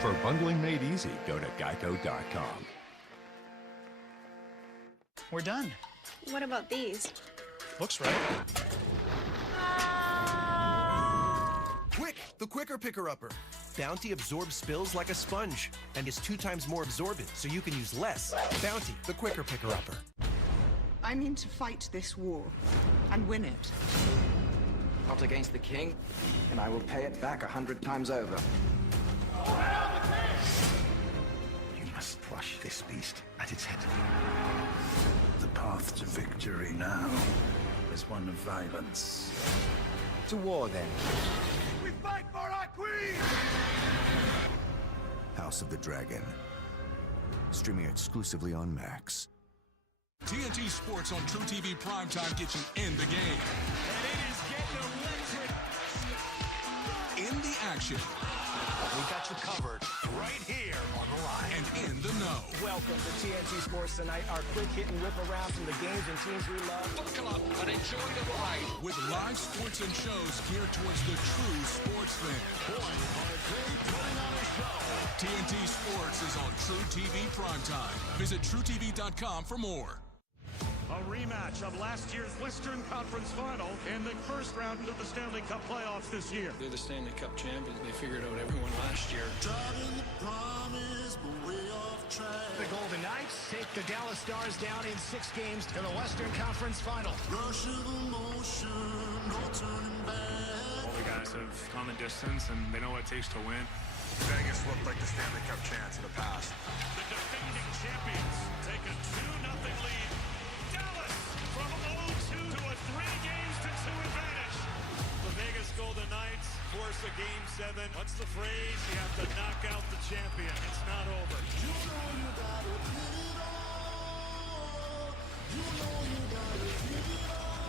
For bundling made easy, go to geico.com. We're done. What about these? Looks right. Quick, the quicker picker-upper. Bounty absorbs spills like a sponge and is 2 times more absorbent, so you can use less. Bounty, the quicker picker-upper. I mean to fight this war and win it. Not against the king, and I will pay it back 100 times over. You must crush this beast at its head. The path to victory now is one of violence. To war, then. We fight for our queen! House of the Dragon. Streaming exclusively on Max. TNT Sports on True TV Primetime gets you in the game. And it is getting electric. In the action. We got you covered right here on the line. And in the know. Welcome to TNT Sports Tonight, our quick hit and rip around from the games and teams we love. Buckle up and enjoy the ride. With live sports and shows geared towards the true sports fan. Boy, are they putting on a show. TNT Sports is on True TV Primetime. Visit TrueTV.com for more. A rematch of last year's Western Conference Final in the first round of the Stanley Cup playoffs this year. They're the Stanley Cup champions. They figured out everyone last year. The Golden Knights take the Dallas Stars down in 6 games to the Western Conference Final. All the guys have come the distance, and they know what it takes to win. Vegas looked like the Stanley Cup champs in the past. The defending champions take a 2-0 lead. Dallas from 0-2 to a 3-2 advantage. The Vegas Golden Knights force a Game 7. What's the phrase? You have to knock out the champion. It's not over. You know you gotta get it all. You know you gotta get it all.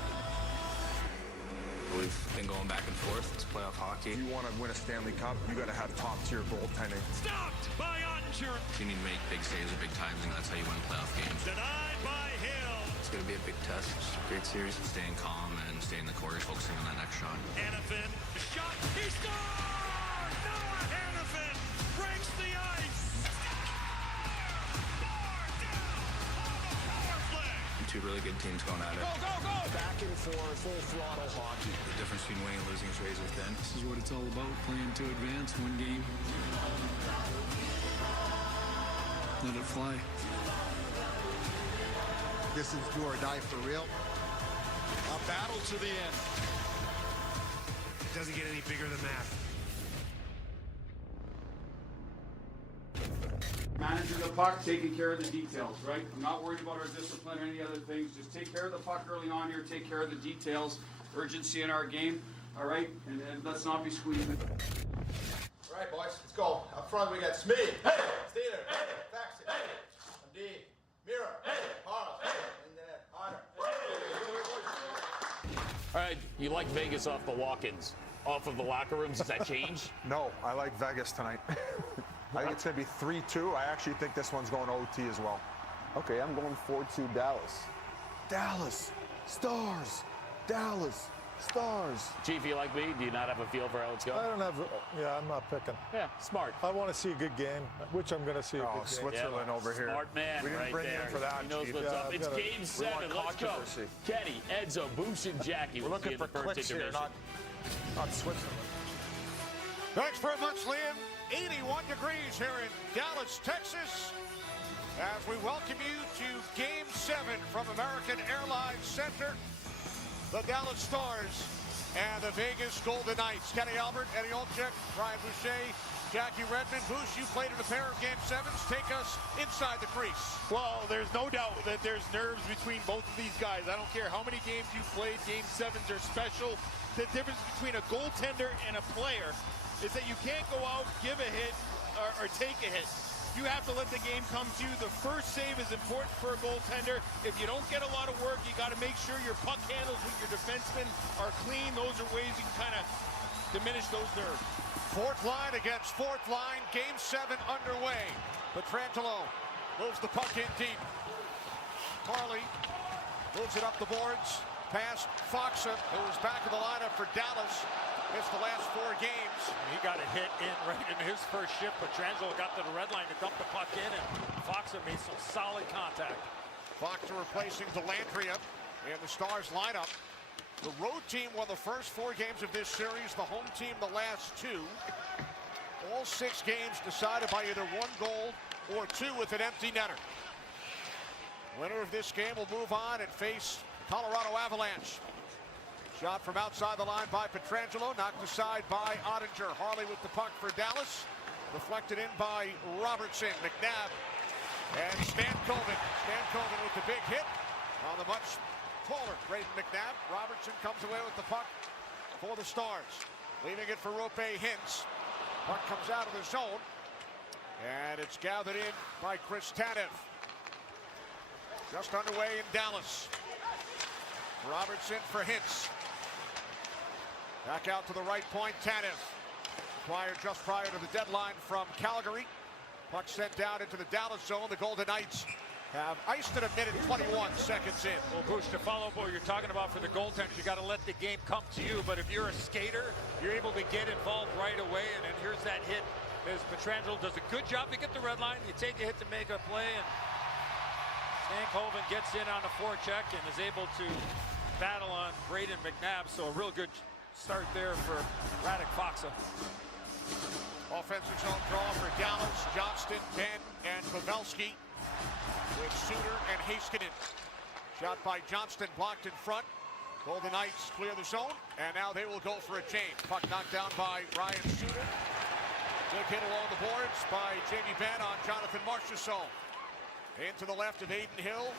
We've been going back and forth. It's playoff hockey. If you want to win a Stanley Cup, you got to have top-tier goaltending. Stopped by Ottinger. You need to make big saves at big times, and that's how you win playoff games. Denied by Hill. It's going to be a big test. It's a great series. Staying calm and staying the course, focusing on that next shot. Hanifin, the shot, he scores! Noah Hanifin breaks the ice. Two really good teams going at it. Go, go, go! Back and forth, full throttle hockey. The difference between winning and losing is razor thin. This is what it's all about, playing to advance one game. Let it fly. This is do or die for real. A battle to the end. It doesn't get any bigger than that. Managing the puck, taking care of the details, right? I'm not worried about our discipline or any other things. Just take care of the puck early on here, take care of the details, urgency in our game, all right? And let's not be squeezing. All right, boys, let's go. Up front, we got Smitty. Hey! Steeler. Hey! Faxon. Hey! MD. Mira. Hey! Harles. Hey! And then Honor. All right, you like Vegas off the walk-ins, off of the locker rooms. Does that change? No, I like Vegas tonight. I think it's going to be 3-2. I actually think this one's going to OT as well. Okay, I'm going 4-2 Dallas. Dallas. Stars. Dallas. Stars. Chief, you like me? Do you not have a feel for how it's going? I don't have, I'm not picking. Yeah, smart. I want to see a good game, which I'm going to see a good game. Switzerland over here. Smart man, we didn't right bring there. You in for that, he knows Chief. what's up. It's Game 7. Let's go. Kenny, Edzo, Boosh, and Jackie. We're looking for clicks here, not Switzerland. Thanks very much, Liam. 81 degrees here in Dallas, Texas, as we welcome you to Game 7 from American Airlines Center. The Dallas Stars and the Vegas Golden Knights. Kenny Albert, Eddie Olczyk, Brian Boucher, Jackie Redmond. Boosh, you played in a pair of Game 7s. Take us inside the crease. Well, there's no doubt that there's nerves between both of these guys. I don't care how many games you've played, Game 7s are special. The difference between a goaltender and a player is that you can't go out, give a hit, or take a hit. You have to let the game come to you. The first save is important for a goaltender. If you don't get a lot of work, you got to make sure your puck handles with your defensemen are clean. Those are ways you can kind of diminish those nerves. Fourth line against fourth line. Game 7 underway. Petrangelo moves the puck in deep. Harley moves it up the boards past Foxa, who is back in the lineup for Dallas. missed the last 4 games. He got a hit in right in his first shift. Pietrangelo got to the red line to dump the puck in, and Foxa made some solid contact. Foxa replacing Dellandrea in the Stars lineup. The road team won the first 4 games of this series, the home team the last 2. All 6 games decided by either 1 goal or 2 with an empty netter. Winner of this game will move on and face the Colorado Avalanche. Shot from outside the line by Pietrangelo, knocked aside by Ottinger. Harley with the puck for Dallas. Deflected in by Robertson, McNabb, and Stankoven. Stankoven with the big hit on the much taller Braden McNabb. Robertson comes away with the puck for the Stars. Leaving it for Rope Hintz. Puck comes out of the zone, and it's gathered in by Chris Tanev. Just underway in Dallas. Robertson for Hintz. Back out to the right point, Tanev. Acquired just prior to the deadline from Calgary. Puck sent down into the Dallas zone. The Golden Knights have iced it a minute 21 seconds in. Well, Bush, to follow up what you're talking about for the goaltenders, you got to let the game come to you. But if you're a skater, you're able to get involved right away. And then here's that hit as Pietrangelo does a good job to get the red line. You take a hit to make a play, and Stankoven gets in on the forecheck and is able to battle on Braden McNabb. So a real good start there for Radek Foxa. Offensive zone draw for Dallas, Johnston, Ben, and Pavelski with Suter and Heiskanen. Shot by Johnston, blocked in front. Golden Knights clear the zone, and now they will go for a change. Puck knocked down by Ryan Suter. Big hit along the boards by Jamie Benn on Jonathan Marchessault. Into the left of Aiden Hill,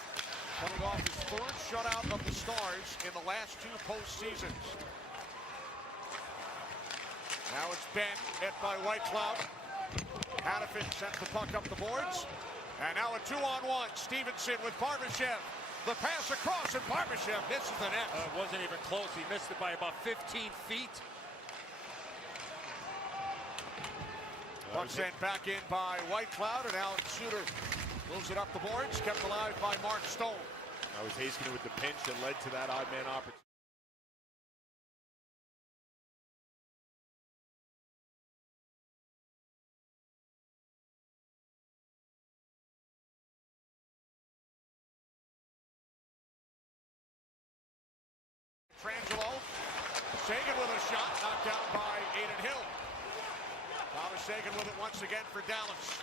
coming off his 3rd shutout of the Stars in the last 2 postseasons. Now it's Ben, hit by Whitecloud. Hanifin sent the puck up the boards. And now a 2-on-1. Stevenson with Barbashev. The pass across, and Barbashev misses the net. It wasn't even close. He missed it by about 15 feet. Puck sent back in by Whitecloud, and now Suter moves it up the boards, kept alive by Mark Stone. That was Heiskanen with the pinch that led to that odd man opportunity. Pietrangelo, Sagan with a shot, knocked down by Aiden Hill. Thomas Sagan with it once again for Dallas.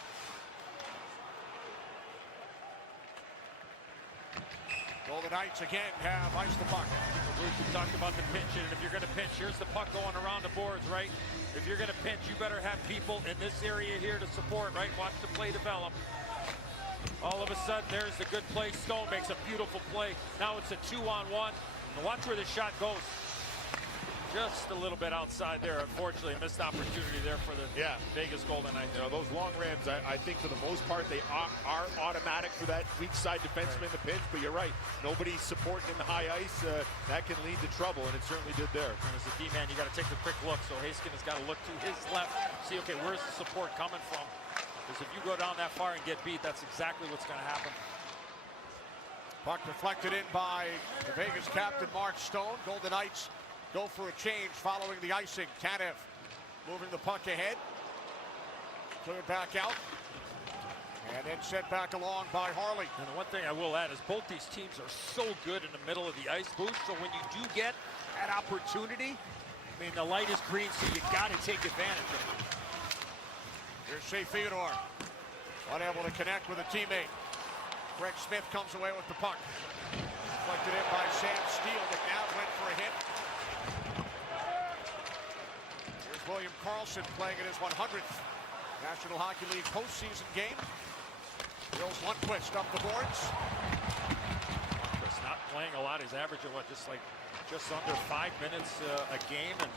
Golden Knights again have iced the puck. Bruce, we talked about the pinch, and if you're going to pinch, here's the puck going around the boards, right? If you're going to pinch, you better have people in this area here to support, right? Watch the play develop. All of a sudden, there's the good play. Stone makes a beautiful play. Now it's a 2-on-1. And watch where the shot goes. Just a little bit outside there. Unfortunately, a missed opportunity there for the Vegas Golden Knights. You know, those long rams, I think for the most part, they are automatic for that weak side defenseman in the pinch. But you're right. Nobody's supporting in the high ice. That can lead to trouble, and it certainly did there. And as a D-man, you got to take a quick look. So Heiskanen has got to look to his left. See, okay, where's the support coming from? Because if you go down that far and get beat, that's exactly what's going to happen. Puck deflected in by the Vegas captain, Mark Stone. Golden Knights go for a change following the icing. Tanev moving the puck ahead. Cleared back out. And then sent back along by Harley. And the one thing I will add is both these teams are so good in the middle of the ice, Boost. So when you do get that opportunity, I mean, the light is green, so you got to take advantage of it. Here's Shea Theodore. Unable to connect with a teammate. Greg Smith comes away with the puck. Deflected in by Sam Steele. McNabb went for a hit. Here's William Karlsson playing in his 100th National Hockey League postseason game. Bills Lundqvist up the boards. Lundqvist not playing a lot. He's averaging, what, just under 5 minutes a game. And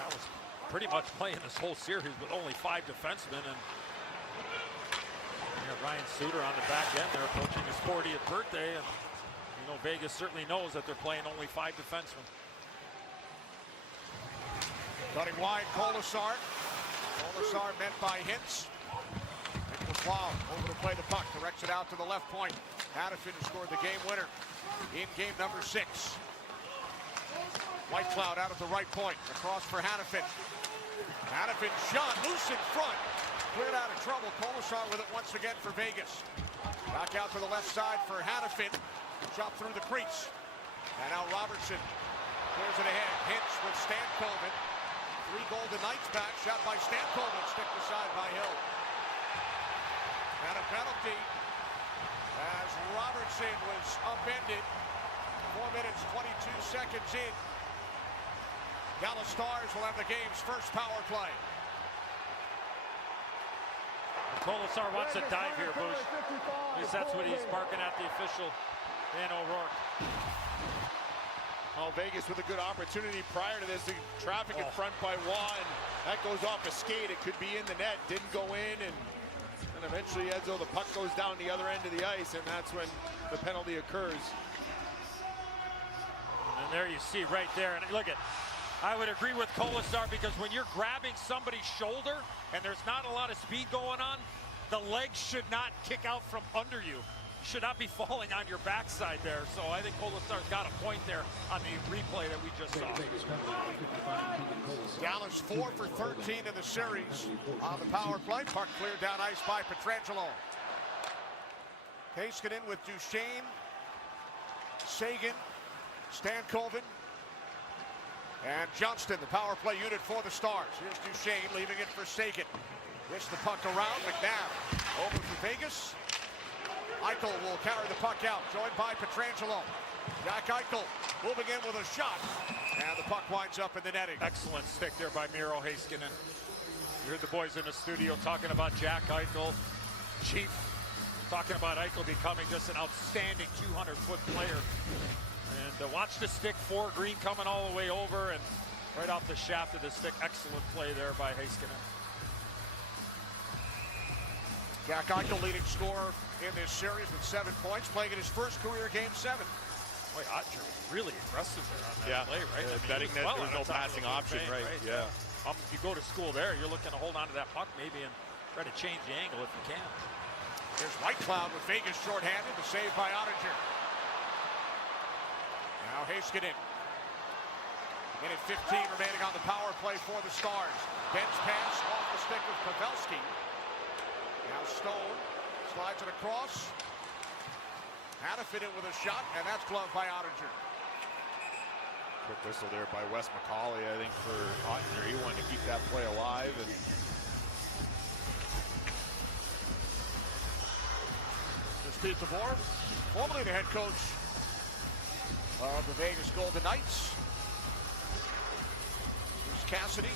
that was pretty much playing this whole series with only 5 defensemen. And Ryan Suter on the back end. They're approaching his 40th birthday, and you know Vegas certainly knows that they're playing only 5 defensemen. Cutting wide, Kolasar. Kolasar met by Hintz. Nicholas Wow over to play the puck, directs it out to the left point. Hanifin scored the game winner in game number 6. White Cloud out at the right point. Across for Hannafin. Hannafin shot loose in front. Cleared out of trouble. Colasar with it once again for Vegas. Back out to the left side for Hannafin. Shot through the crease. And now Robertson clears it ahead. Hintz with Stankoven. 3 Golden Knights back. Shot by Stankoven. Sticked aside by Hill. And a penalty as Robertson was upended. 4 minutes, 22 seconds in. Dallas Stars will have the game's first power play. Colasar wants to dive here, Bush. At least that's what he's barking at the official, Dan O'Rourke. Oh, Vegas with a good opportunity prior to this. The traffic in front by Waugh, and that goes off a skate. It could be in the net. Didn't go in, and eventually, Edzo, the puck goes down the other end of the ice, and that's when the penalty occurs. And there you see right there. And look at, I would agree with Colasar, because when you're grabbing somebody's shoulder and there's not a lot of speed going on, the legs should not kick out from under you. You should not be falling on your backside there. So I think Colasar's got a point there on the replay that we just saw. Dallas 4 for 13 in the series on the power play. Puck cleared down ice by Pietrangelo. Heiskanen with Duchesne, Sagan, Stankoven, and Johnston, the power play unit for the Stars. Here's Duchesne leaving it for Sagan. Wrists the puck around. McNabb over for Vegas. Eichel will carry the puck out, joined by Pietrangelo. Jack Eichel moving in with a shot, and the puck winds up in the netting. Excellent stick there by Miro Heiskanen. You heard the boys in the studio talking about Jack Eichel. Chief talking about Eichel becoming just an outstanding 200-foot player. And watch the stick for Green coming all the way over, and right off the shaft of the stick. Excellent play there by Heiskanen. Jack Eichel leading scorer in this series with 7 points, playing in his first career Game 7. Boy, Otger really aggressive there on that play, right? Betting that there's no passing option, right? Yeah. If you go to school there, you're looking to hold on to that puck maybe and try to change the angle if you can. Here's White Cloud with Vegas shorthanded, the save by Ottinger. Now Heiskanen. Minute 15 remaining on the power play for the Stars. Ben's pass off the stick of Pavelski. Now Stone slides it across. Had to fit it with a shot, and that's gloved by Ottinger. Quick whistle there by Wes McCauley, I think, for Ottinger. He wanted to keep that play alive. And there's Pete DeBoer, formerly the head coach of the Vegas Golden Knights. Here's Cassidy.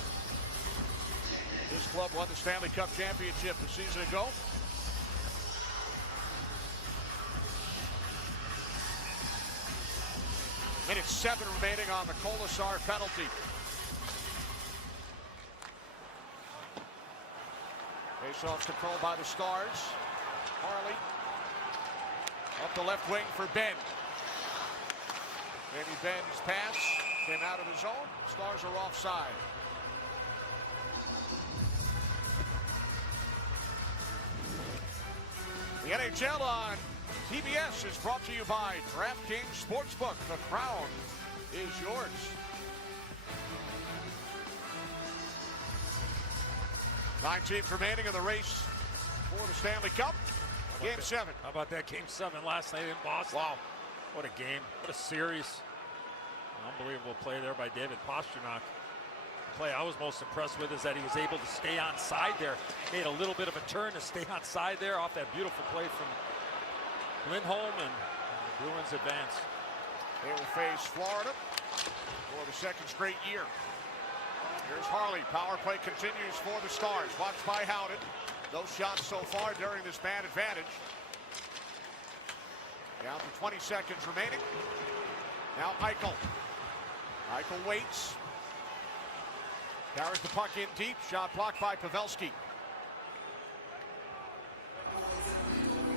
His club won the Stanley Cup championship a season ago. Minute 7 remaining on the Colasar penalty. Faceoff controlled by the Stars. Harley up the left wing for Ben. Maybe Ben's pass came out of the zone. Stars are offside. The NHL on TBS is brought to you by DraftKings Sportsbook. The crown is yours. Nine teams remaining in the race for the Stanley Cup. Game 7. How about that Game 7 last night in Boston? Wow. What a game. What a series. An unbelievable play there by David Pastrnak. The play I was most impressed with is that he was able to stay on side there. Made a little bit of a turn to stay on side there off that beautiful play from Lindholm, and the Bruins advance. They will face Florida for the second straight year. Here's Harley. Power play continues for the Stars. Watched by Howden. No shots so far during this man advantage. Down to 20 seconds remaining. Now Eichel. Eichel waits. Carries the puck in deep. Shot blocked by Pavelski.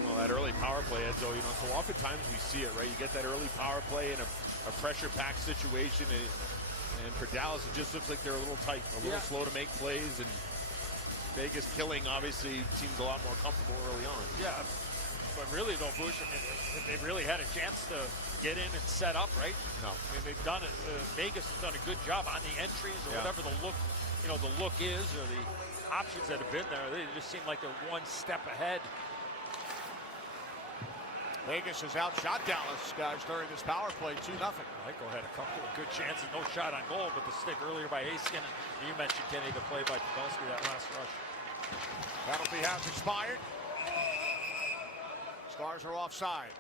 Well, that early power play, Edzo, you know, so oftentimes we see it, right? You get that early power play in a pressure-packed situation, and for Dallas, it just looks like they're a little tight, a little slow to make plays, and Vegas killing obviously seems a lot more comfortable early on. Yeah, But really, though, Bush, I mean, if they really had a chance to get in and set up, right? No. I mean, they've done it. Vegas has done a good job on the entries or whatever the look, the look is, or the options that have been there. They just seem like they're one step ahead. Vegas has outshot Dallas, guys, during this power play, 2-0. Michael had a couple of good chances, no shot on goal, but the stick earlier by Askin. You mentioned, Kenny, the play by Pavelski, that last rush. Penalty has expired. Stars are offside.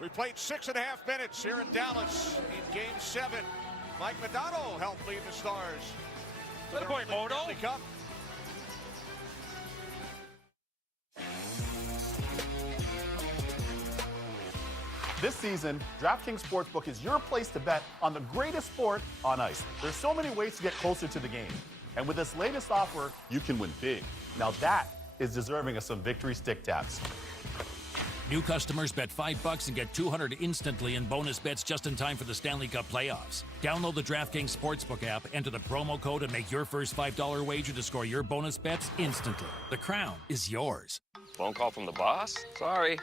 We played 6.5 minutes here in Dallas in Game 7. Mike Modano helped lead the Stars. Good point, Modo. Cup. This season, DraftKings Sportsbook is your place to bet on the greatest sport on ice. There's so many ways to get closer to the game. And with this latest offer, you can win big. Now that is deserving of some victory stick taps. New customers bet $5 and get $200 instantly in bonus bets just in time for the Stanley Cup playoffs. Download the DraftKings Sportsbook app, enter the promo code, and make your first $5 wager to score your bonus bets instantly. The crown is yours. Phone call from the boss? Sorry.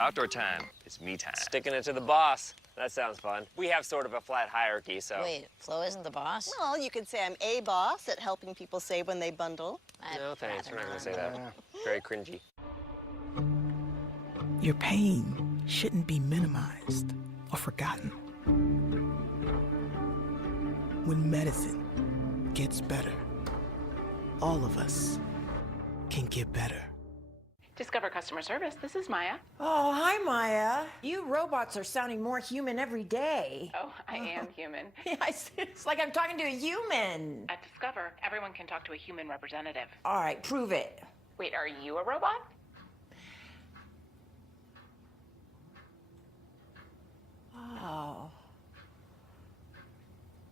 Outdoor time. It's me time. Sticking it to the boss. That sounds fun. We have sort of a flat hierarchy, so... Wait, Flo isn't the boss? Well, you could say I'm a boss at helping people save when they bundle. No, thanks. We're not going to say that. Very cringy. Your pain shouldn't be minimized or forgotten. When medicine gets better, all of us can get better. Discover customer service. This is Maya. Oh, hi, Maya. You robots are sounding more human every day. Oh, I am human. Yeah, it's like I'm talking to a human. At Discover, everyone can talk to a human representative. All right, prove it. Wait, are you a robot? Oh.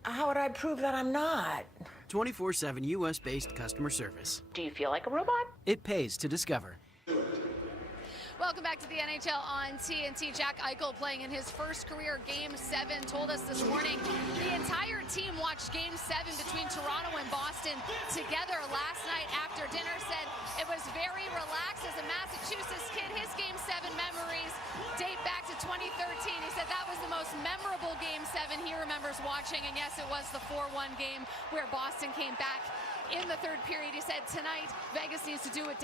How would I prove that I'm not? 24/7 U.S.-based customer service. Do you feel like a robot? It pays to Discover. Welcome back to the NHL on TNT. Jack Eichel, playing in his first career Game 7, told us this morning the entire team watched Game 7 between Toronto and Boston together last night after dinner. Said it was very relaxed. As a Massachusetts kid, his Game 7 memories date back to 2013. He said that was the most memorable Game 7 he remembers watching. And yes, it was the 4-1 game where Boston came back in the third period. He said tonight Vegas needs to do what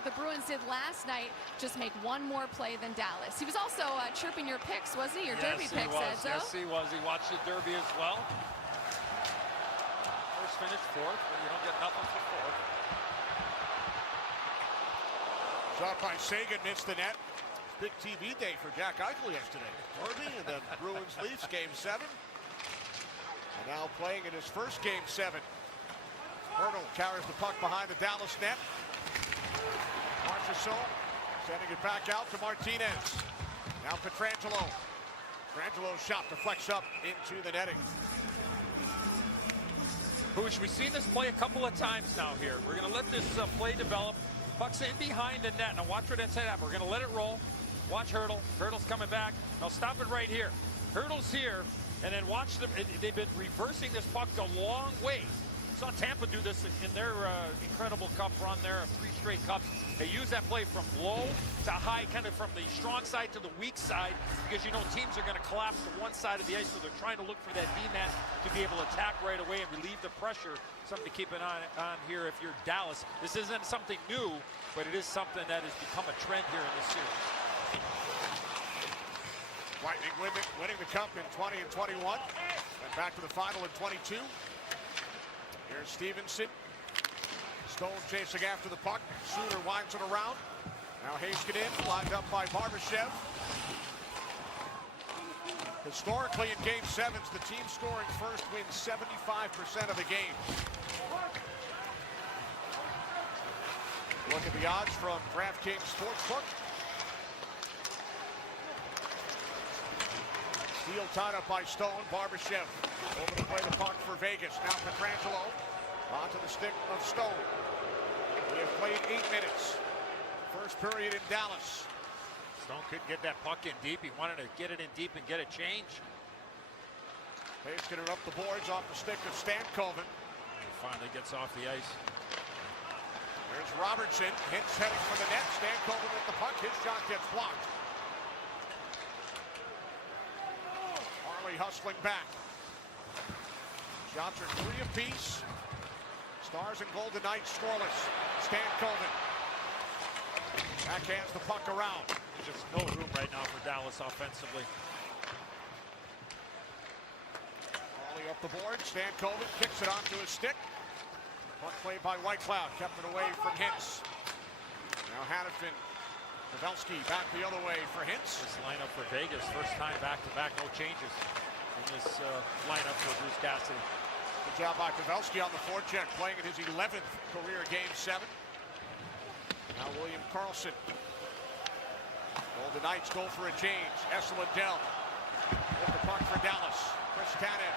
what the Bruins did last night, just make one more play than Dallas. He was also chirping your picks, was he? Your Derby picks, Edzo? Yes, he was. He watched the Derby as well. First finished fourth, but you don't get nothing for fourth. Shot by Sagan, missed the net. Big TV day for Jack Eichel yesterday. Derby and then Bruins-Leafs Game 7. And now playing in his first Game 7. Hurdle carries the puck behind the Dallas net. Marchessault sending it back out to Martinez. Now Pietrangelo. Pietrangelo's shot deflects up into the netting. Bush, we've seen this play a couple of times now here. We're going to let this play develop. Puck's in behind the net. Now watch where that's at. We're going to let it roll. Watch Hurdle. Hurdle's coming back. Now stop it right here. Hurdle's here. And then watch them. They've been reversing this puck a long ways. Saw Tampa do this in their incredible cup run there, 3 straight cups. They use that play from low to high, kind of from the strong side to the weak side, because you know teams are going to collapse to one side of the ice, so they're trying to look for that D-man to be able to attack right away and relieve the pressure. Something to keep an eye on here if you're Dallas. This isn't something new, but it is something that has become a trend here in this series. Lightning winning the cup in 20 and 21. Went back to the final in 22. Here's Stevenson. Stone chasing after the puck. Suter winds it around. Now Haskin in, lined up by Barbashev. Historically in Game 7s, the team scoring first wins 75% of the game. Look at the odds from DraftKings Sportsbook. Steele tied up by Stone. Barbashev over to play the puck for Vegas. Now Pietrangelo onto the stick of Stone. We have played 8 minutes. First period in Dallas. Stone couldn't get that puck in deep. He wanted to get it in deep and get a change. Pace getting up the boards off the stick of Stankoven. He finally gets off the ice. There's Robertson. Hintz heading for the net. Stankoven with the puck. His shot gets blocked. Harley hustling back. Shots are 3 apiece. Stars and Golden Knights scoreless. Stankoven backhands the puck around. There's just no room right now for Dallas offensively. Harley up the board. Stankoven kicks it onto his stick. Puck played by Whitecloud. Kept it away from Hintz. Now Hannafin. Pavelski back the other way for Hintz. This lineup for Vegas, first time back-to-back, no changes in this lineup for Bruce Cassidy. Good job by Pavelski on the forecheck, playing in his 11th career Game 7. Now William Karlsson. Golden Knights go for a change. Essa Lindell with the puck for Dallas. Chris Tanev.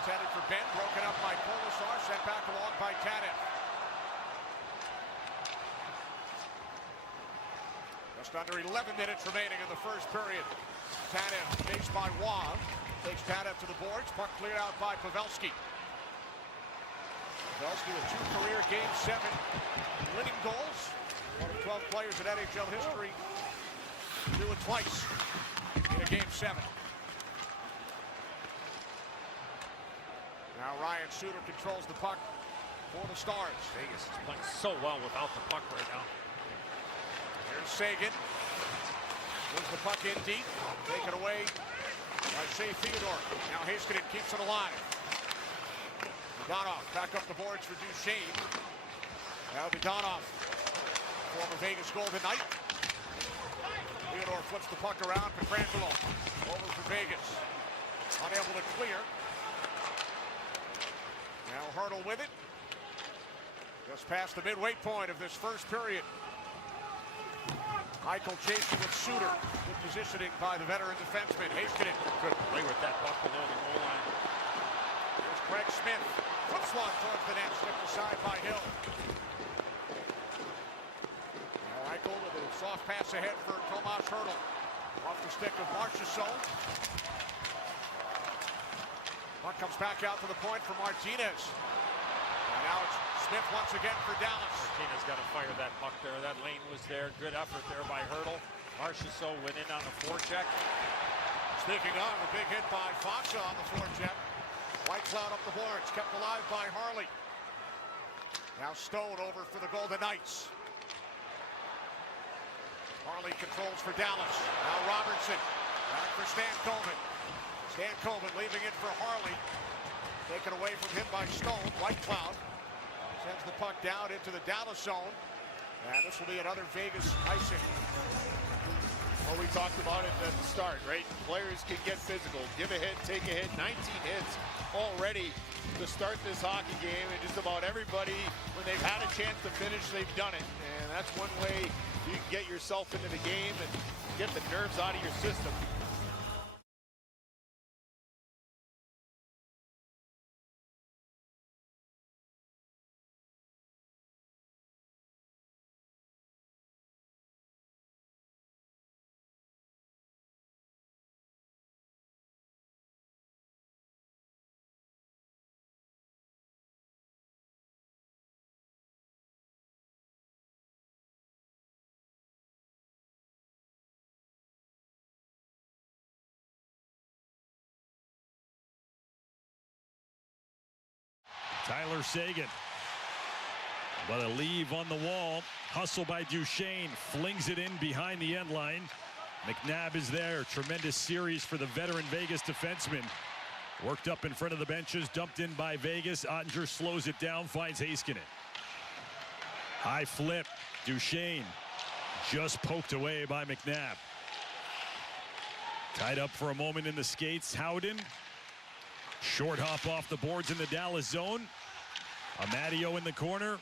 It's headed for Ben, broken up by Polisar, sent back along by Tanev. Just under 11 minutes remaining in the first period. Tanev chased by Waugh. Takes Tanev to the boards. Puck cleared out by Pavelski. Pavelski with 2 career Game 7 winning goals. One of 12 players in NHL history to do it twice in a Game 7. Now Ryan Suter controls the puck for the Stars. Vegas is playing so well without the puck right now. Here's Sagan. Moves the puck in deep. Taken away by Shea Theodore. Now Heiskanen keeps it alive. Donov back up the boards for Duchesne. Now Donov, former Vegas Golden Knight. Theodore flips the puck around. Pietrangelo over for Vegas. Unable to clear. Now Hurdle with it. Just past the midway point of this first period. Michael chasing with Suter. Good positioning by the veteran defenseman. Heiskanen. Good play with that puck below the goal line. Here's Craig Smith. Flips one towards the net. Slipped aside by Hill. Now Eichel with a soft pass ahead for Tomas Hurdle. Off the stick of Marchessault. Puck comes back out to the point for Martinez. And now it's Smith once again for Dallas. Martinez got to fire that puck there. That lane was there. Good effort there by Hurdle. Marchessault went in on the forecheck. Sneaking on, a big hit by Foxa on the forecheck. Whitecloud up the boards, kept alive by Harley. Now Stone over for the Golden Knights. Harley controls for Dallas. Now Robertson, back for Stankoven. Stankoven leaving it for Harley. Taken away from him by Stone. Whitecloud sends the puck down into the Dallas zone. And this will be another Vegas icing. Well, we talked about it at the start, right? Players can get physical, give a hit, take a hit. 19 hits already to start this hockey game, and just about everybody, when they've had a chance to finish, they've done it. And that's one way you can get yourself into the game and get the nerves out of your system. Tyler Seguin. But a leave on the wall. Hustle by Duchesne. Flings it in behind the end line. McNabb is there. Tremendous series for the veteran Vegas defenseman. Worked up in front of the benches. Dumped in by Vegas. Ottinger slows it down. Finds Heiskanen. High flip. Duchesne. Just poked away by McNabb. Tied up for a moment in the skates. Howden. Short hop off the boards in the Dallas zone. Amadio in the corner.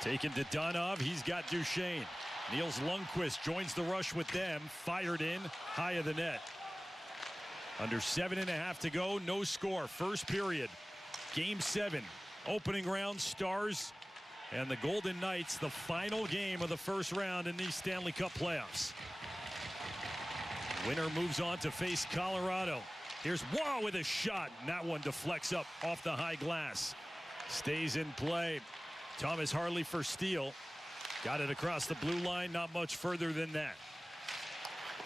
Taken to Donov. He's got Duchesne. Niels Lundqvist joins the rush with them. Fired in. High of the net. Under 7.5 to go. No score. First period. Game 7. Opening round. Stars and the Golden Knights. The final game of the first round in these Stanley Cup playoffs. Winner moves on to face Colorado. Here's Waugh with a shot, and that one deflects up off the high glass. Stays in play. Thomas Harley for steal. Got it across the blue line, not much further than that.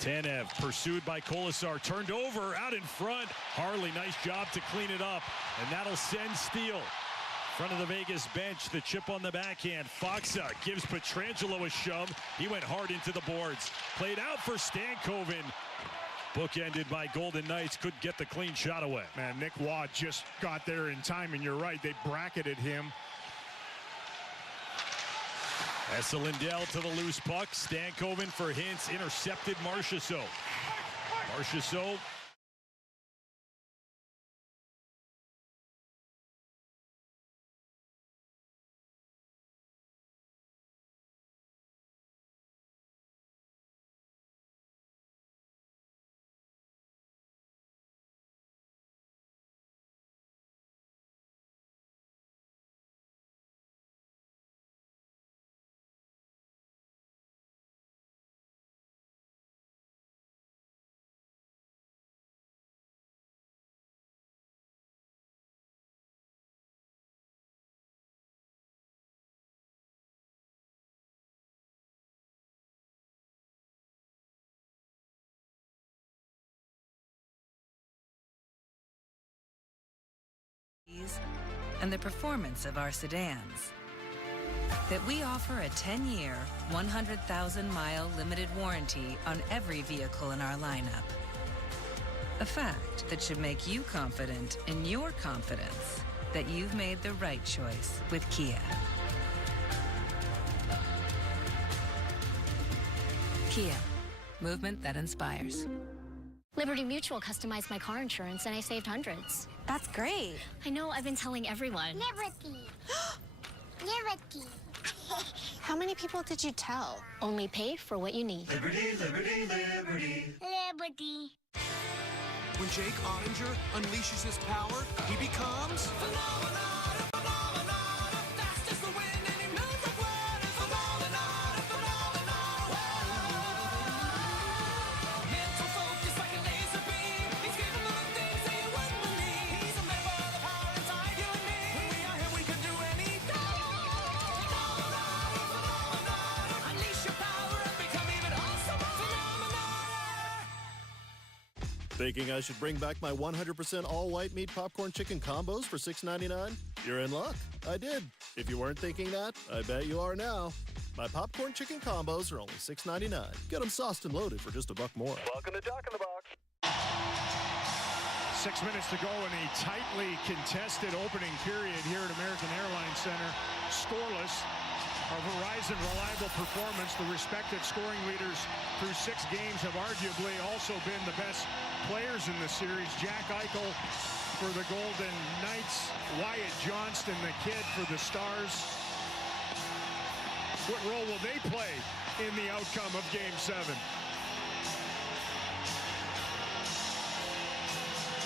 Tanev pursued by Kolasar, turned over, out in front. Harley, nice job to clean it up, and that'll send Steele. Front of the Vegas bench, the chip on the backhand. Foxa gives Pietrangelo a shove. He went hard into the boards. Played out for Stankoven. Bookended by Golden Knights, could get the clean shot away. Man, Nick Watt just got there in time, and you're right, they bracketed him. Esa Lindell to the loose puck. Stankoven for Hintz, intercepted Marchessault. Marchessault. And the performance of our sedans. That we offer a 10-year, 100,000-mile limited warranty on every vehicle in our lineup. A fact that should make you confident in your confidence that you've made the right choice with Kia. Kia, movement that inspires. Liberty Mutual customized my car insurance and I saved hundreds. That's great. I know, I've been telling everyone. Liberty. Liberty. How many people did you tell? Only pay for what you need. Liberty, liberty, liberty. Liberty. When Jake Ottinger unleashes his power, he becomes phenomenal. Thinking I should bring back my 100% all-white meat popcorn chicken combos for $6.99? You're in luck. I did. If you weren't thinking that, I bet you are now. My popcorn chicken combos are only $6.99. Get them sauced and loaded for just $1 more. Welcome to Jock in the Box. 6 minutes to go in a tightly contested opening period here at American Airlines Center. Scoreless. Our Verizon reliable performance. The respective scoring leaders through 6 games have arguably also been the best players in the series. Jack Eichel for the Golden Knights. Wyatt Johnston, the kid, for the Stars. What role will they play in the outcome of Game 7?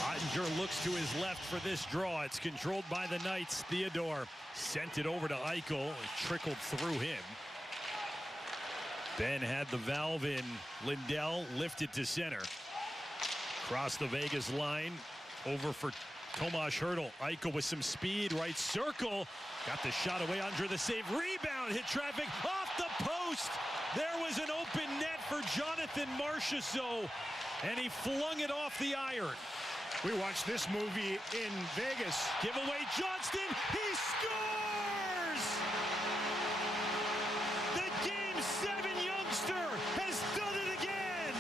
Ottinger looks to his left for this draw. It's controlled by the Knights. Theodore sent it over to Eichel. It trickled through him. Ben had the valve in. Lindell lifted to center. Across the Vegas line. Over for Tomas Hertl. Eichel with some speed. Right circle. Got the shot away. Under the save. Rebound. Hit traffic. Off the post. There was an open net for Jonathan Marchessault. And he flung it off the iron. We watched this movie in Vegas. Giveaway Johnston. He scores! The Game 7 youngster has done it again!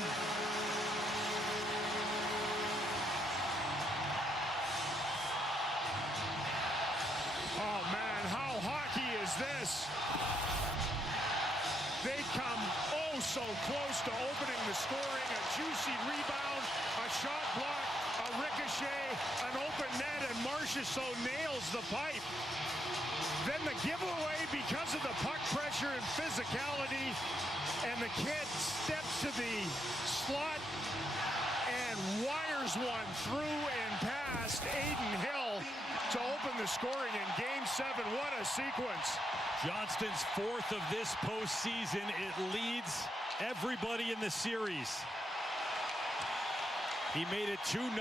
Oh, man, how hockey is this? They come oh so close to opening the scoring. A juicy rebound, a shot block, a ricochet, an open net, and Marchessault nails the pipe. Then the giveaway because of the puck pressure and physicality, and the kid steps to the slot and wires one through and past Aiden Hill to open the scoring in Game 7. What a sequence. Johnston's 4th of this postseason. It leads everybody in the series. He made it 2-0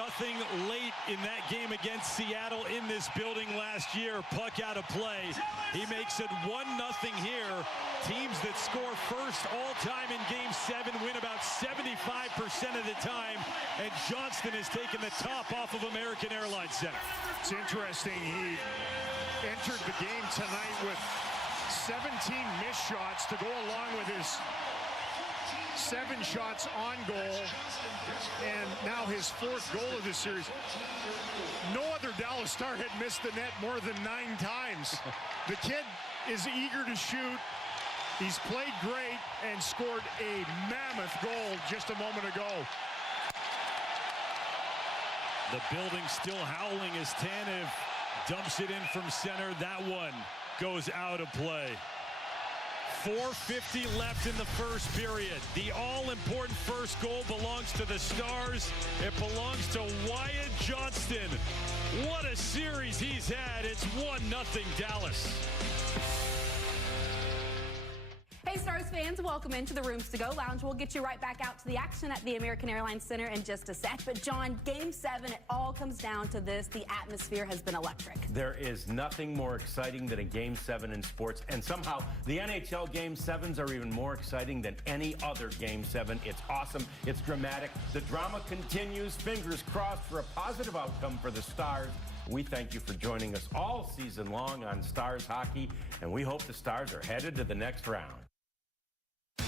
late in that game against Seattle in this building last year. Puck out of play. He makes it 1-0 here. Teams that score first all time in Game 7 win about 75% of the time. And Johnston has taken the top off of American Airlines Center. It's interesting. He entered the game tonight with 17 missed shots to go along with his 7 shots on goal, and now his 4th goal of the series. No other Dallas Star had missed the net more than 9 times. The kid is eager to shoot. He's played great and scored a mammoth goal just a moment ago. The building still howling as Tanev dumps it in from center. That one goes out of play. 4:50 left in the first period. The all-important first goal belongs to the Stars. It belongs to Wyatt Johnston. What a series he's had. It's 1-0 Dallas. Hey Stars fans, welcome into the Rooms to Go Lounge. We'll get you right back out to the action at the American Airlines Center in just a sec. But John, Game 7, it all comes down to this. The atmosphere has been electric. There is nothing more exciting than a Game 7 in sports. And somehow the NHL Game 7s are even more exciting than any other Game 7. It's awesome. It's dramatic. The drama continues. Fingers crossed for a positive outcome for the Stars. We thank you for joining us all season long on Stars Hockey. And we hope the Stars are headed to the next round.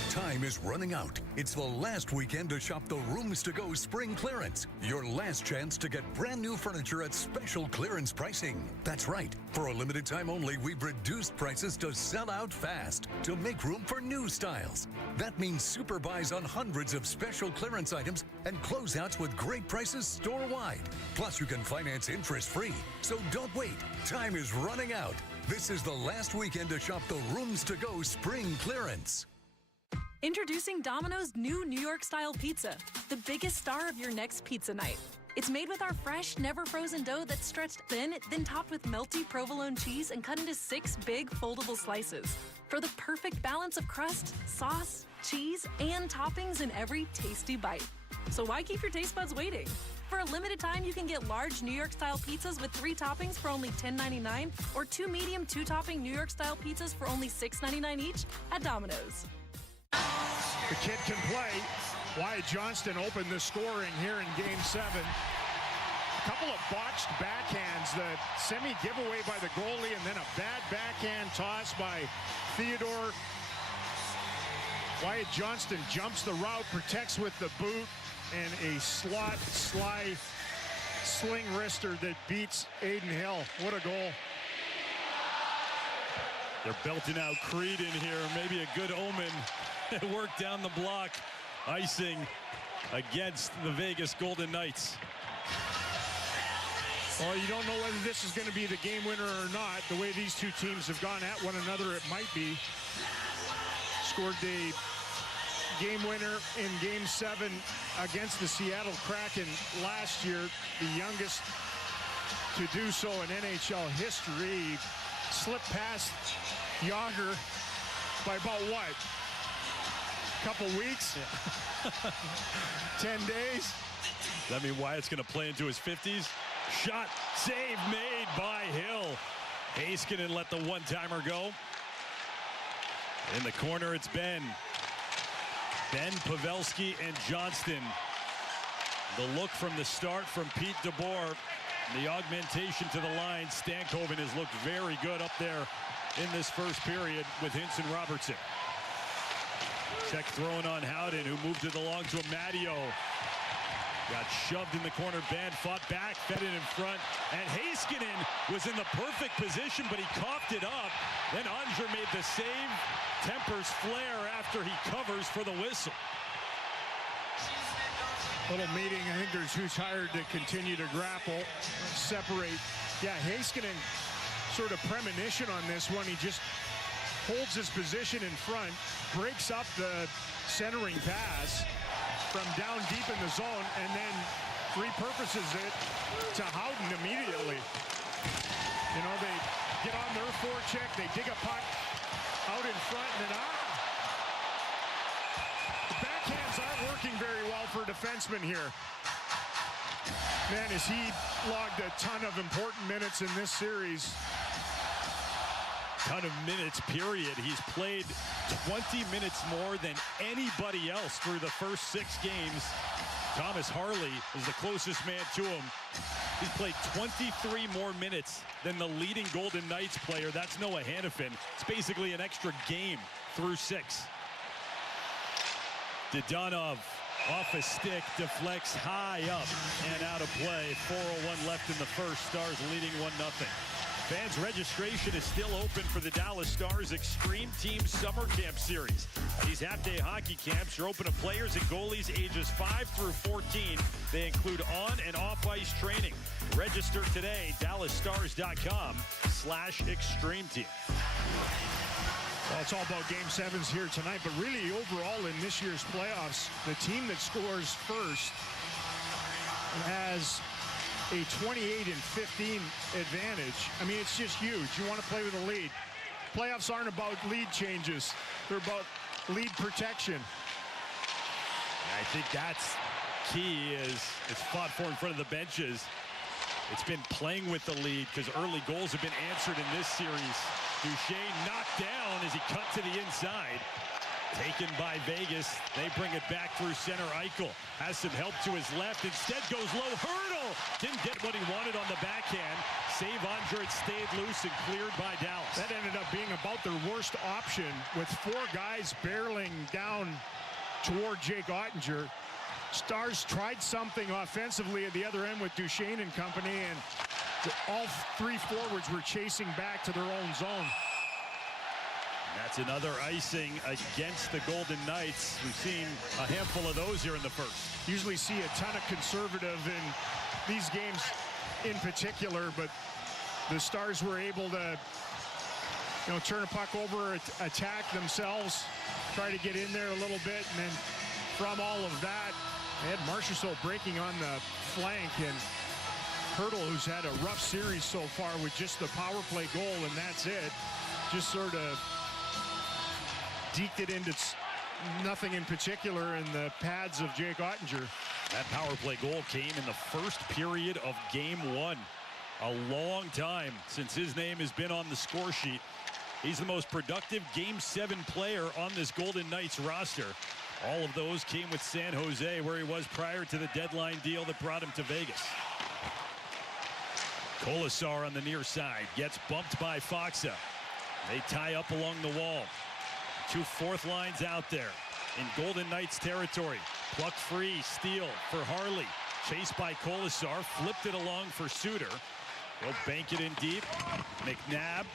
Time is running out. It's the last weekend to shop the Rooms to Go spring clearance. Your last chance to get brand new furniture at special clearance pricing. That's right. For a limited time only, we've reduced prices to sell out fast to make room for new styles. That means super buys on hundreds of special clearance items and closeouts with great prices store-wide. Plus, you can finance interest-free. So don't wait. Time is running out. This is the last weekend to shop the Rooms to Go spring clearance. Introducing Domino's new New York-style pizza, the biggest star of your next pizza night. It's made with our fresh, never-frozen dough that's stretched thin, then topped with melty provolone cheese and cut into 6 big foldable slices. For the perfect balance of crust, sauce, cheese, and toppings in every tasty bite. So why keep your taste buds waiting? For a limited time, you can get large New York-style pizzas with 3 toppings for only $10.99 or 2 medium 2-topping New York-style pizzas for only $6.99 each at Domino's. The kid can play. Wyatt Johnston opened the scoring here in Game 7. A couple of botched backhands, the semi-giveaway by the goalie, and then a bad backhand toss by Theodore. Wyatt Johnston jumps the route, protects with the boot, and a slot, sly, sling wrister that beats Aiden Hill. What a goal. They're belting out Creed in here. Maybe a good omen. It worked down the block. Icing against the Vegas Golden Knights. Well, you don't know whether this is going to be the game winner or not. The way these two teams have gone at one another, it might be. Scored the game winner in Game 7 against the Seattle Kraken last year. The youngest to do so in NHL history. Slipped past Yager by about what? Couple weeks? Yeah. 10 days? Does that mean Wyatt's going to play into his 50s? Shot, save made by Hill. Heiskanen let the one-timer go. In the corner, it's Ben. Ben, Pavelski, and Johnston. The look from the start from Pete DeBoer. The augmentation to the line. Stankoven has looked very good up there in this first period with Hinson Robertson. Check throwing on Howden, who moved it along to Amadio. Got shoved in the corner. Ben fought back, fed it in front. And Heiskanen was in the perfect position, but he coughed it up. Then Onger made the save. Tempers flare after he covers for the whistle. Little meeting. I think there's who's hired to continue to grapple, separate. Yeah, Heiskanen sort of premonition on this one. He just holds his position in front, breaks up the centering pass from down deep in the zone, and then repurposes it to Howden immediately. You know, they get on their forecheck, they dig a puck out in front, and then the backhands aren't working very well for defensemen here. Man, has he logged a ton of important minutes in this series. Ton of minutes, period. He's played 20 minutes more than anybody else through the first 6 games. Thomas Harley is the closest man to him. He's played 23 more minutes than the leading Golden Knights player. That's Noah Hannafin. It's basically an extra game through 6. Dadonov off a stick, deflects high up and out of play. 4:01 left in the first. Stars leading 1-0. Fans registration is still open for the Dallas Stars Extreme Team Summer Camp Series. These half-day hockey camps are open to players and goalies ages 5 through 14. They include on and off-ice training. Register today, dallasstars.com/extreme team. Well, it's all about Game 7s here tonight, but really overall in this year's playoffs, the team that scores first has a 28-15 advantage. I mean, it's just huge. You want to play with a lead. Playoffs aren't about lead changes. They're about lead protection. I think that's key. It's fought for in front of the benches. It's been playing with the lead because early goals have been answered in this series. Duchesne knocked down as he cut to the inside. Taken by Vegas. They bring it back through center. Eichel has some help to his left. Instead goes low. Hurdle! Didn't get what he wanted on the backhand. Save Andre stayed loose and cleared by Dallas. That ended up being about their worst option with 4 guys barreling down toward Jake Ottinger. Stars tried something offensively at the other end with Duchesne and company, and all 3 forwards were chasing back to their own zone. That's another icing against the Golden Knights. We've seen a handful of those here in the first. Usually see a ton of conservative in these games in particular, but the Stars were able to, turn a puck over, attack themselves, try to get in there a little bit, and then from all of that, they had Marchessault breaking on the flank, and Hurdle, who's had a rough series so far with just the power play goal, and that's it, just sort of deked it into nothing in particular in the pads of Jake Ottinger. That power play goal came in the first period of Game 1. A long time since his name has been on the score sheet. He's the most productive Game 7 player on this Golden Knights roster. All of those came with San Jose, where he was prior to the deadline deal that brought him to Vegas. Colasar on the near side gets bumped by Foxa. They tie up along the wall. 2 fourth lines out there in Golden Knights territory. Plucked free, steal for Harley. Chased by Colasar, flipped it along for Suter. He'll bank it in deep. McNabb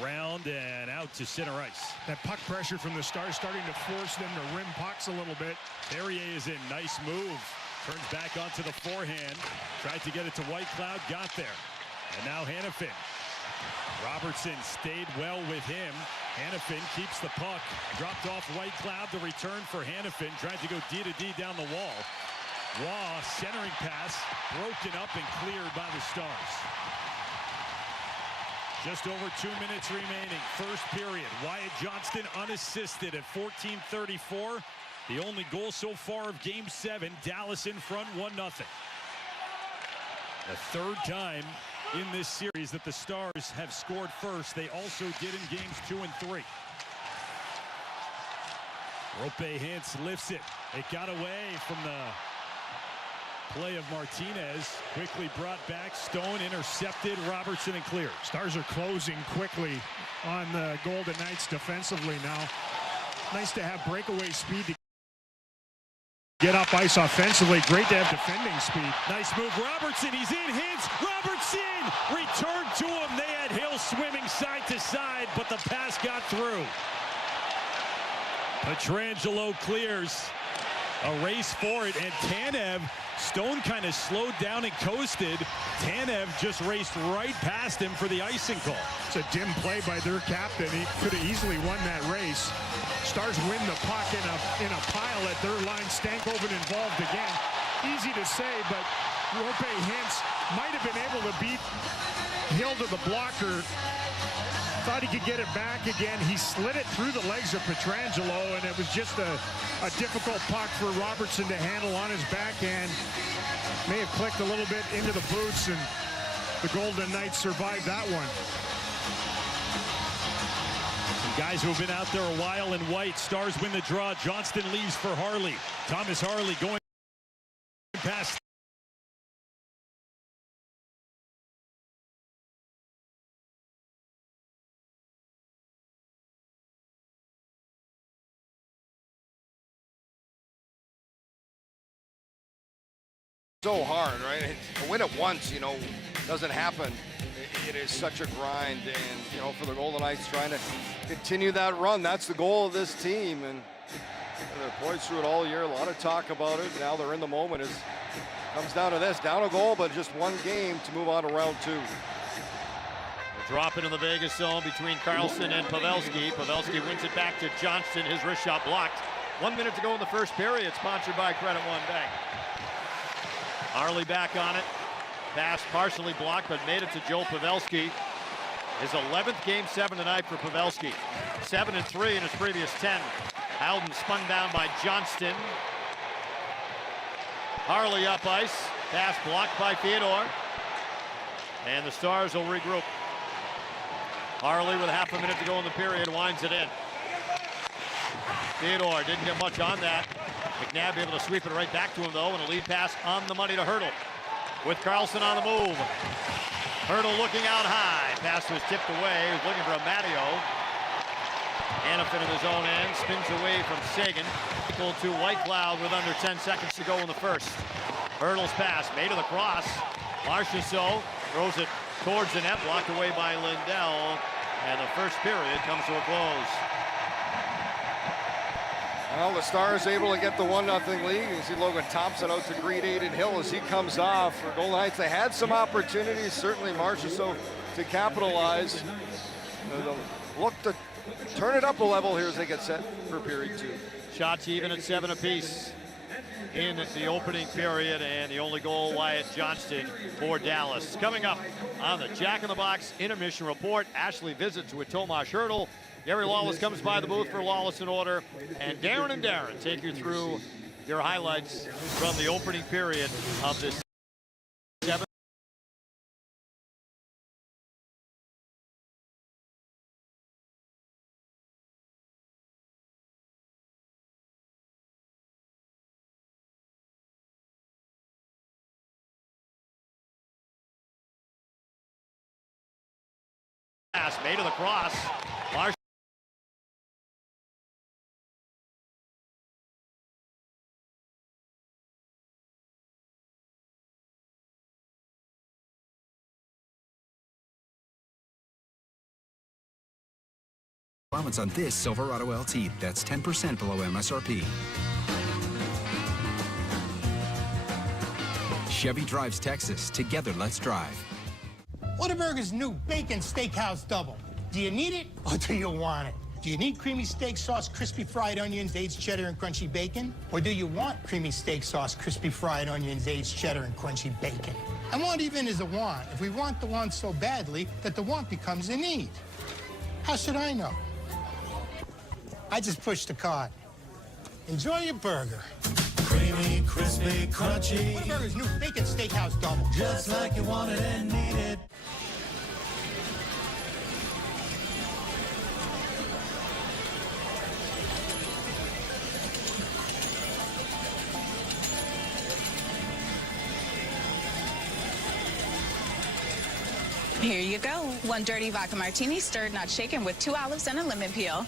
around and out to center ice. That puck pressure from the Stars starting to force them to rim pucks a little bit. Perrier is in, nice move. Turns back onto the forehand. Tried to get it to Whitecloud, got there. And now Hannafin. Robertson stayed well with him. Hannafin keeps the puck. Dropped off Whitecloud. The return for Hannafin. Tried to go D to D down the wall. Waugh, centering pass, broken up and cleared by the Stars. Just over 2 minutes remaining. First period. Wyatt Johnston unassisted at 14:34. The only goal so far of Game 7. Dallas in front 1-0. The third time in this series that the Stars have scored first. They also did in Games 2 and 3. Rope Hintz lifts it. It got away from the play of Martinez. Quickly brought back. Stone intercepted. Robertson and clear. Stars are closing quickly on the Golden Knights defensively now. Nice to have breakaway speed to get up ice offensively. Great to have defending speed. Nice move. Robertson, he's in. Hintz. Robertson returned to him. They had Hill swimming side to side, but the pass got through. Pietrangelo clears. A race for it, and Tanev, Stone kind of slowed down and coasted. Tanev just raced right past him for the icing call. It's a dim play by their captain. He could have easily won that race. Stars win the puck in a pile at their line. Stankoven involved again. Easy to say, but Rope Hintz might have been able to beat Hill to the blocker thought he could get it back again. He slid it through the legs of Pietrangelo, and it was just a difficult puck for Robertson to handle on his backhand. May have clicked a little bit into the boots, and the Golden Knights survived that one. Some guys who have been out there a while in white. Stars win the draw. Johnston leaves for Harley. Thomas Harley going past. So hard, right? To win it once, doesn't happen. It is such a grind, and for the Golden Knights trying to continue that run, that's the goal of this team, and they're poised through it all year. A lot of talk about it. Now they're in the moment. It comes down to this: down a goal, but just one game to move on to round 2. Drop into the Vegas zone between Carlson and Pavelski. Pavelski wins it back to Johnston. His wrist shot blocked. 1 minute to go in the first period. Sponsored by Credit One Bank. Harley back on it. Pass partially blocked, but made it to Joe Pavelski. His 11th game 7 tonight for Pavelski. 7-3 in his previous 10. Howden spun down by Johnston. Harley up ice. Pass blocked by Theodore. And the Stars will regroup. Harley with half a minute to go in the period winds it in. Theodore didn't get much on that. McNabb able to sweep it right back to him, though, and a lead pass on the money to Hurdle. With Carlson on the move. Hurdle looking out high. Pass was tipped away. He was looking for a Matteo. Hanifin in his own end. Spins away from Sagan. Equal to White Cloud with under 10 seconds to go in the first. Hurdle's pass made to the cross. Marchessault throws it towards the net. Blocked away by Lindell. And the first period comes to a close. Well, the Stars able to get the 1-0 lead. You see Logan Thompson out to greet Aiden Hill as he comes off. For Golden Knights, they had some opportunities, certainly Marchessault, to capitalize. They'll look to turn it up a level here as they get set for period 2. Shots even at 7 apiece in the opening period, and the only goal, Wyatt Johnston for Dallas. Coming up on the Jack in the Box intermission report, Ashley visits with Tomas Hurdle. Gary Lawless comes by the booth for Lawless in Order, and Darren take you through your highlights from the opening period of this 7th. Pass made to the cross. Allowance on this Silverado LT. That's 10% below MSRP. Chevy drives Texas. Together, let's drive. Whataburger's new Bacon Steakhouse Double. Do you need it or do you want it? Do you need creamy steak sauce, crispy fried onions, aged cheddar, and crunchy bacon? Or do you want creamy steak sauce, crispy fried onions, aged cheddar, and crunchy bacon? And want even is a want if we want the want so badly that the want becomes a need. How should I know? I just push the card. Enjoy your burger. Creamy, crispy, crunchy. Whataburger's new Bacon Steakhouse Double. Just like you wanted and needed. Here you go. 1 dirty vodka martini, stirred, not shaken, with 2 olives and a lemon peel.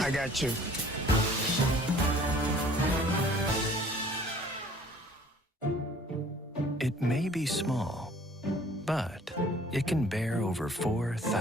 I got you. It may be small, but it can bear over 4,000